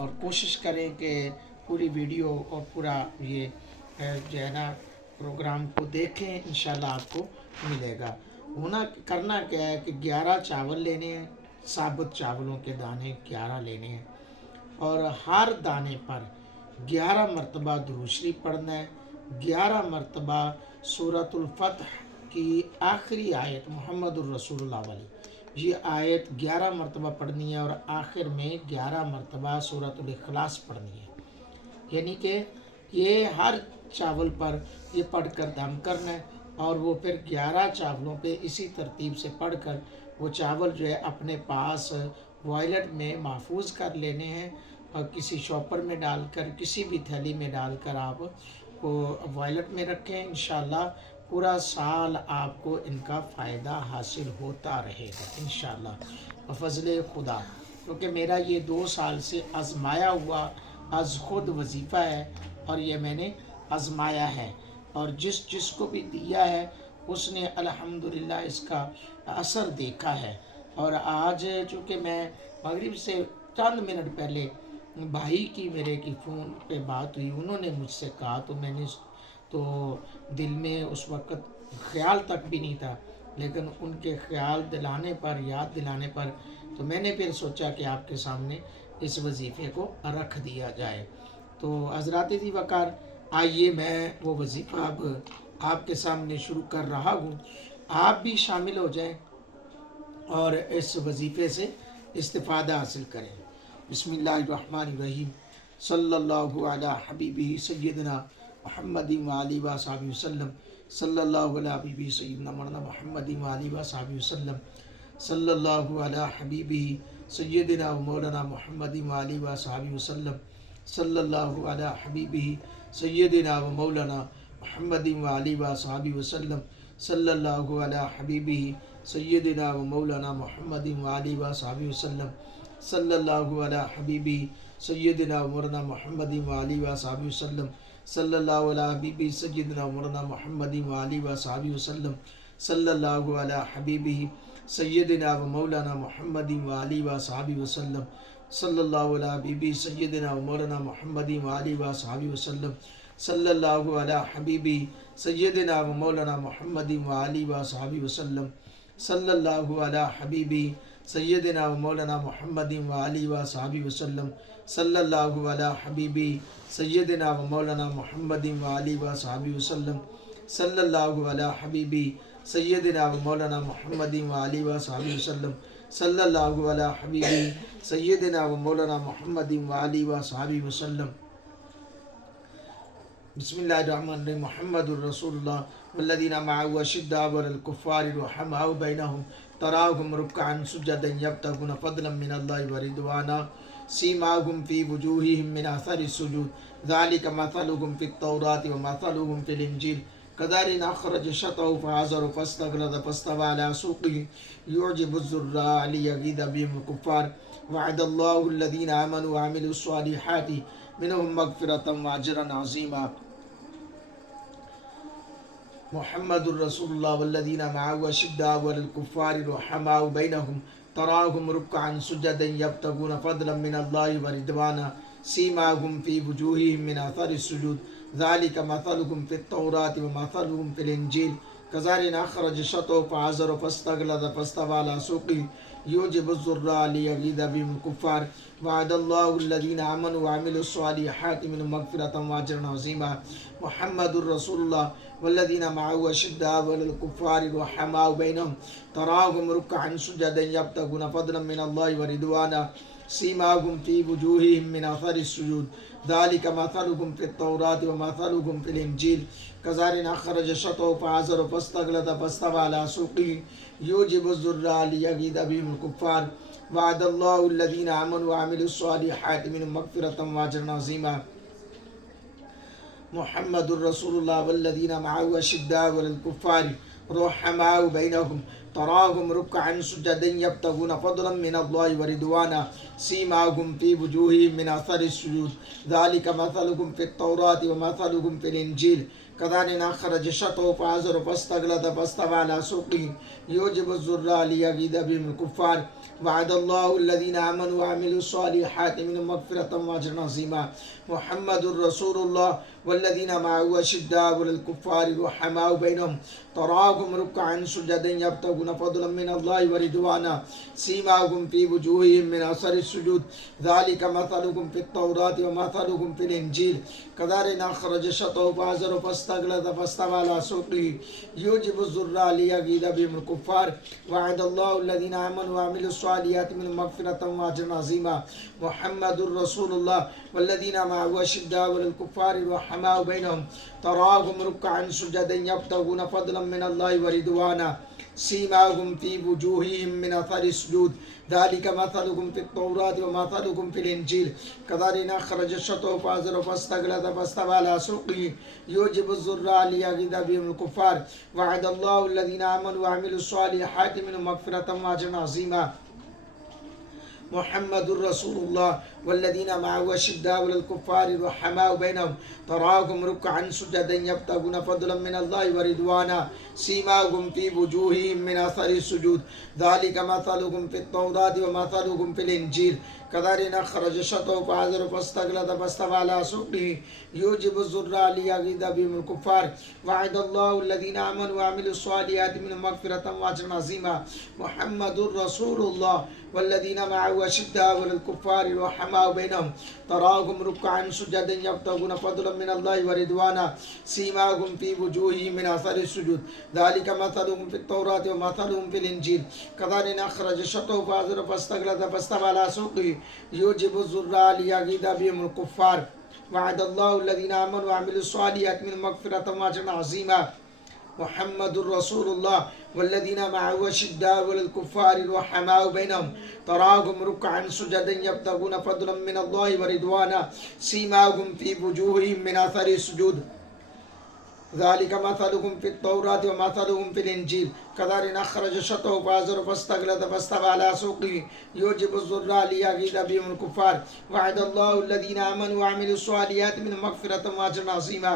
اور کوشش کریں کہ پوری ویڈیو اور پورا یہ جو ہے نا پروگرام کو دیکھیں، انشاءاللہ آپ کو ملے گا۔ ہونا کرنا کیا ہے کہ 11 چاول لینے ہیں، ثابت چاولوں کے دانے 11 لینے ہیں، اور ہر دانے پر 11 مرتبہ درود شریف پڑھنا ہے، 11 مرتبہ سورۃ الفتح کی آخری آیت محمد الرسول اللہ علیہ یہ آیت 11 مرتبہ پڑھنی ہے، اور آخر میں 11 مرتبہ سورۃ الاخلاص پڑھنی ہے۔ یعنی کہ یہ ہر چاول پر یہ پڑھ کر دم کرنا ہے، اور وہ پھر 11 چاولوں پہ اسی ترتیب سے پڑھ کر وہ چاول جو ہے اپنے پاس وائلٹ میں محفوظ کر لینے ہیں، اور کسی شاپر میں ڈال کر، کسی بھی تھیلی میں ڈال کر آپ وہ وائلٹ میں رکھیں۔ انشاءاللہ پورا سال آپ کو ان کا فائدہ حاصل ہوتا رہے گا انشاءاللہ بفضل خدا، کیونکہ میرا یہ 2 سال سے آزمایا ہوا از خود وظیفہ ہے، اور یہ میں نے آزمایا ہے، اور جس کو بھی دیا ہے اس نے الحمدللہ اس کا اثر دیکھا ہے۔ اور آج چونکہ میں مغرب سے چند منٹ پہلے بھائی کی میرے کی فون پہ بات ہوئی، انہوں نے مجھ سے کہا، تو میں نے تو دل میں اس وقت خیال تک بھی نہیں تھا، لیکن ان کے خیال دلانے پر، یاد دلانے پر، تو میں نے پھر سوچا کہ آپ کے سامنے اس وظیفے کو رکھ دیا جائے۔ تو حضرات دی وقار، آئیے میں وہ وظیفہ اب آپ کے سامنے شروع کر رہا ہوں، آپ بھی شامل ہو جائیں اور اس وظیفے سے استفادہ حاصل کریں۔ بسم اللہ الرحمن الرحیم، صلی اللہ علی حبیبہ سیدنا محمد وآلہ وصحبہ وسلم، صلی اللہ علی حبیبہ سیدنا مولانا محمد وآلہ وصحبہ وسلم، صلی اللہ علی حبیبہ سیدنا مولانا محمد وآلہ وصحبہ وسلم، صلی اللہ علی حبیبہ سیدنا مولانا محمد وآلہ وصحبہ وسلم، صلی اللہ علی حبیبہ سیدنا مولانا محمد وآلہ وصحبہ وسلم، صلی اللہ علی حبیبہ سیدنا مولانا محمد وآلہ وصحبہ وسلم، صلی اللہ علی حبیبہ سیدنا مولانا محمد وآلہ وصحبہ وسلم، صلی اللہ علی حبیبہ سیدنا مولانا محمد وآلہ وصحبہ وسلم، صلی اللہ علی حبیبہ سیدنا مولانا محمد وآلہ وصحبہ وسلم، صلی اللہ علی حبیبہ سیدنا مولانا محمد وآلہ وصحبہ وسلم، صلی اللہ علی حبیبہ سیدنا مولانا محمد وآلہ وصحبہ وسلم، صلی اللہ علی حبیبہ سیدنا مولانا محمد وآلہ وصحبہ وسلم، صلی اللہ علی حبیبہ سیدنا مولانا محمد وآلہ وصحبہ وسلم، صلی اللہ علی حبیبہ سیدنا مولانا محمد وآلہ وصحبہ وسلم۔ بسم اللہ الرحمن الرحیم، محمد الرسول اللہ والذین معه اشداء علی الکفار رحماء بینہم تراہم رکعا سجدا یبتغون فضلا من اللہ ورضوانا سیماہم فی وجوہہم من اثر السجود ذلک مثلہم فی التوراۃ ومثلہم فی الانجیل کزرع اخرج شطأہ فآزرہ فاستغلظ فاستوى علی سوقہ یعجب الزراع لیغیظ بهم الکفار وعد اللہ الذین آمنوا وعملوا الصالحات منہم مغفرۃ واجرا عظیما۔ محمد الرسول اللہ والذین معه اشداء علی الکفار رحماء بینہم تراہم رکعا سجدا یبتغون فضلا من اللہ ورضوانا سیماہم فی وجوہہم من اثر السجود ذلک مثلہم فی التوراۃ ومثلہم فی الانجیل کزرع اخرج شطأہ فآزرہ فاستغلظ فاستوى علی سوقہ یعجب الزراع لیغیظ بهم الکفار وعد اللہ الذین آمنوا وعملوا الصالحات منہم مغفرۃ واجرا عظیما۔ محمد الرسول اللہ والذین معه اشداء علی الکفار رحماء بینہم تراہم رکعا سجدا یبتغون فضلا من اللہ ورضوانا سیماہم فی وجوہہم من اثر السجود ذلک مثلہم فی التوراۃ ومثلہم فی الانجیل کزرع اخرج شطأہ فآزرہ فاستغلظ فاستوى علی سوقہ یعجب الزراع لیغیظ بهم الکفار وعد اللہ الذین آمنوا وعملوا الصالحات منہم مغفرۃ واجرا عظیما۔ محمد الرسول اللہ والذین معه اشداء علی الکفار رحماء بینہم تراہم رکعا سجدا یبتغون فضلا من اللہ ورضوانا سیماہم فی وجوہہم من اثر السجود ذلک مثلہم فی التوراۃ ومثلہم فی الانجیل کزرع اخرج شطأہ فآزرہ فاستغلظ فاستوى علی سوقہ یعجب الزراع لیغیظ بهم الکفار वअदल्लाहु अल्लज़ीना आमनु व अमिलुस्सॉलिहाति मिनहुम मग़फ़िरतम व अजरन अज़ीमा। मुहम्मदुर रसूलुल्लाह वल्लज़ीना मअहु अशिद्दाउ अलल कुफ़्फ़ारि रुहमाउ बैनहुम तराहुम रुक्अन सुजदन यब्तगून फ़ज़लन मिनल्लाहि व रिज़वाना सीमाहुम फ़ी वुजूहिहिम मिन असरिस सुजूद ज़ालिका मसलुहुम फ़ित तौराति व मसलुहुम फ़िल इंजील कज़ालिका अख़रज शतहु फ़अज़रहु फ़स्तग़लज़ फ़स्तवى अला सूक़िही युजिबु ज़ुर्रा लियग़ीज़ बिहिमुल कुफ़्फ़ार वअदल्लाहु अल्लज़ीना आमनु व अमिलुस्सॉलिहाति मिनहुम मग़फ़िरतम व अजरन अज़ीमा। मुहम्मदुर रसूलुल्लाह वल्लज़ीना मअहु अशिद्दाउ अलल कुफ़्फ़ारि रुहमाउ बैनहुम तराहुम रुक्अन सुजदन यब्तगून फ़ज़लन मिनल्लाहि व रिज़वाना सीमाहुम फ़ी वुजूहिहिम मिन असरिस सुजूद ज़ालिका मसलुहुम फ़ित तौराति व मसलुहुम फ़िल इंजील कज़ालिका अख़रज शतहु फ़अज़रहु फ़स्तग़लज़ फ़स्तवى अला सूक़िही युजिबु ज़ुर्रा लियग़ीज़ बिहिमुल कुफ़्फ़ार वअदल्लाहु अल्लज़ीना आमनु व अमिलुस्सॉलिहाति मिनहुम मग़फ़िरतम व अजरन अज़ीमा। मुहम्मदुर रसूलुल्लाह वल्लज़ीना मअहु अशिद्दाउ अलल कुफ़्फ़ारि रुहमाउ बैनहुम तराहुम रुक्अन सुजदन यब्तगून फ़ज़लन मिनल्लाहि व रिज़वाना सीमाहुम फ़ी वुजूहिहिम मिन असरिस सुजूद ज़ालिका मसलुहुम फ़ित तौराति व मसलुहुम फ़िल इंजील कज़ालिका अख़रज शतहु फ़अज़रहु फ़स्तग़लज़ फ़स्तवى अला सूक़िही युजिबु ज़ुर्रा लियग़ीज़ बिहिमुल कुफ़्फ़ार वअदल्लाहु अल्लज़ीना आमनु व अमिलुस्सॉलिहाति मिनहुम मग़फ़िरतम व अजरन अज़ीमा। मुहम्मदुर रसूलुल्लाह वल्लज़ीना मअहु अशिद्दाउ अलल कुफ़्फ़ारि रुहमाउ बैनहुम तराहुम रुक्अन सुजदन यब्तगून फ़ज़लन मिनल्लाहि व रिज़वाना सीमाहुम फ़ी वुजूहिहिम मिन असरिस सुजूद ज़ालिका मसलुहुम फ़ित तौराति व मसलुहुम फ़िल इंजील कज़ालिका अख़रज शतहु फ़अज़रहु फ़स्तग़लज़ फ़स्तवى अला सूक़िही युजिबु ज़ुर्रा लियग़ीज़ बिहिमुल कुफ़्फ़ार वअदल्लाहु अल्लज़ीना आमनु व अमिलुस्सॉलिहाति मिनहुम मग़फ़िरतम व अजरन अज़ीमा। मुहम्मदुर रसूलुल्लाह वल्लज़ीना मअहु अशिद्दाउ अलल कुफ़्फ़ारि रुहमाउ बैनहुम तराहुम रुक्अन सुजदन यब्तगून फ़ज़लन मिनल्लाहि व रिज़वाना सीमाहुम फ़ी वुजूहिहिम मिन असरिस सुजूद ज़ालिका मसलुहुम फ़ित तौराति व मसलुहुम फ़िल इंजील कज़ालिका अख़रज शतहु फ़अज़रहु फ़स्तग़लज़ फ़स्तवى अला सूक़िही युजिबु ज़ुर्रा लियग़ीज़ बिहिमुल कुफ़्फ़ार वअदल्लाहु अल्लज़ीना आमनु व अमिलुस्सॉलिहाति मिनहुम मग़फ़िरतम व अजरन अज़ीमा।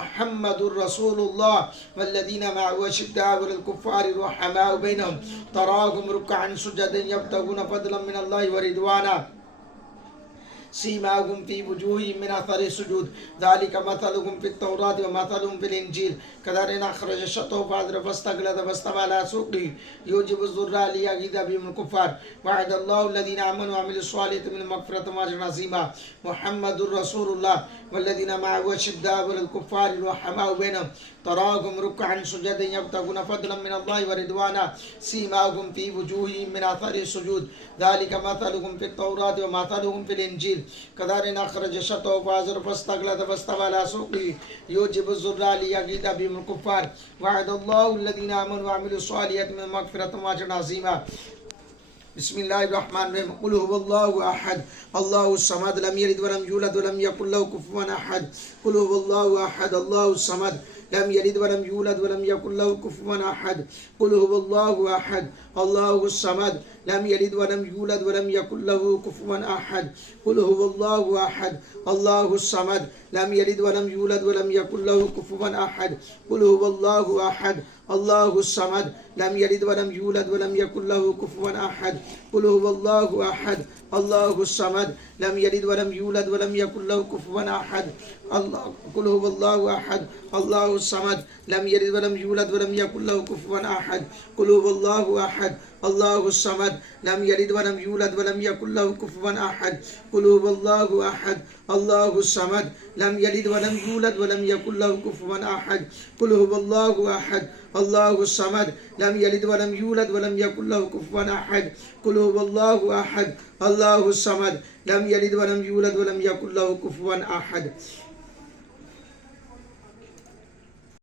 मुहम्मदुर रसूलुल्लाह वल्लज़ीना मअहु अशिद्दाउ अलल कुफ़्फ़ारि रुहमाउ बैनहुम तराहुम रुक्अन सुजदन यब्तगून फ़ज़लन मिनल्लाहि व रिज़वाना सीमाहुम फ़ी वुजूहिहिम मिन असरिस सुजूद ज़ालिका मसलुहुम फ़ित तौराति व मसलुहुम फ़िल इंजील कज़ालिका अख़रज शतहु फ़अज़रहु फ़स्तग़लज़ फ़स्तवى अला सूक़िही युजिबु ज़ुर्रा लियग़ीज़ बिहिमुल कुफ़्फ़ार वअदल्लाहु अल्लज़ीना आमनु व अमिलुस्सॉलिहाति मिनहुम मग़फ़िरतम व अजरन अज़ीमा। मुहम्मदुर रसूलुल्लाह वल्लज़ीना मअहु अशिद्दाउ अलल कुफ़्फ़ारि रुहमाउ बैनहुम तराहुम रुक्अन सुजदन यब्तगून फ़ज़लन मिनल्लाहि व रिज़वाना सीमाहुम फ़ी वुजूहिहिम मिन असरिस सुजूद ज़ालिका मसलुहुम फ़ित तौराति व मसलुहुम फ़िल इंजील कज़ालिका अख़रज शतहु फ़अज़रहु फ़स्तग़लज़ फ़स्तवى अला सूक़िही युजिबु ज़ुर्रा लियग़ीज़ बिहिमुल कुफ़्फ़ार वअदल्लाहु अल्लज़ीना आमनु व अमिलुस्सॉलिहाति मिनहुम मग़फ़िरतम व अजरन अज़ीमा। बिस्मिल्लाहिर्रहमानिर्रहीम कुल हुवल्लाहु अहद अल्लाहुस समद लम यलिद व लम यूलद व लम यकुल लहु कुफ़ुवन अहद कुल हुवल्लाहु अहद अल्लाहुस समद लम यलिद व लम यूलद व लम यकुल लहु कुफ़ुवन अहद कुल हुवल्लाहु अहद अल्लाहुस समद लम यलिद व लम यूलद व लम यकुल लहु कुफ़ुवन अहद कुल हुवल्लाहु अहद अल्लाहुस समद लम यलिद व लम यूलद व लम यकुल लहु कुफ़ुवन अहद कुल हुवल्लाहु अहद अल्लाहुस समद लम यलिद व लम यूलद व लम यकुल लहु कुफ़ुवन अहद कुल हुवल्लाहु अहद अल्लाहुस समद लम यलिद व लम यूलद व लम यकुल लहु कुफ़ुवन अहद कुल हुवल्लाहु अहद अल्लाहुस समद लम यलिद व लम यूलद व लम यकुल लहु कुफ़ुवन अहद कुल हुवल्लाहु अहद अल्लाहुस समद लम यलिद व लम यूलद व लम यकुल लहु कुफ़ुवन अहद कुल हुवल्लाहु अहद अल्लाहुस समद लम यलिद व लम यूलद व लम यकुल लहु कुफ़ुवन अहद कुल हुवल्लाहु अहद अल्लाहुस समद लम यलिद व लम यूलद व लम यकुल लहु कुफ़ुवन अहद कुल हुवल्लाहु अहद अल्लाहुस समद लम यलिद व लम यूलद व लम यकुल लहु कुफ़ुवन अहद।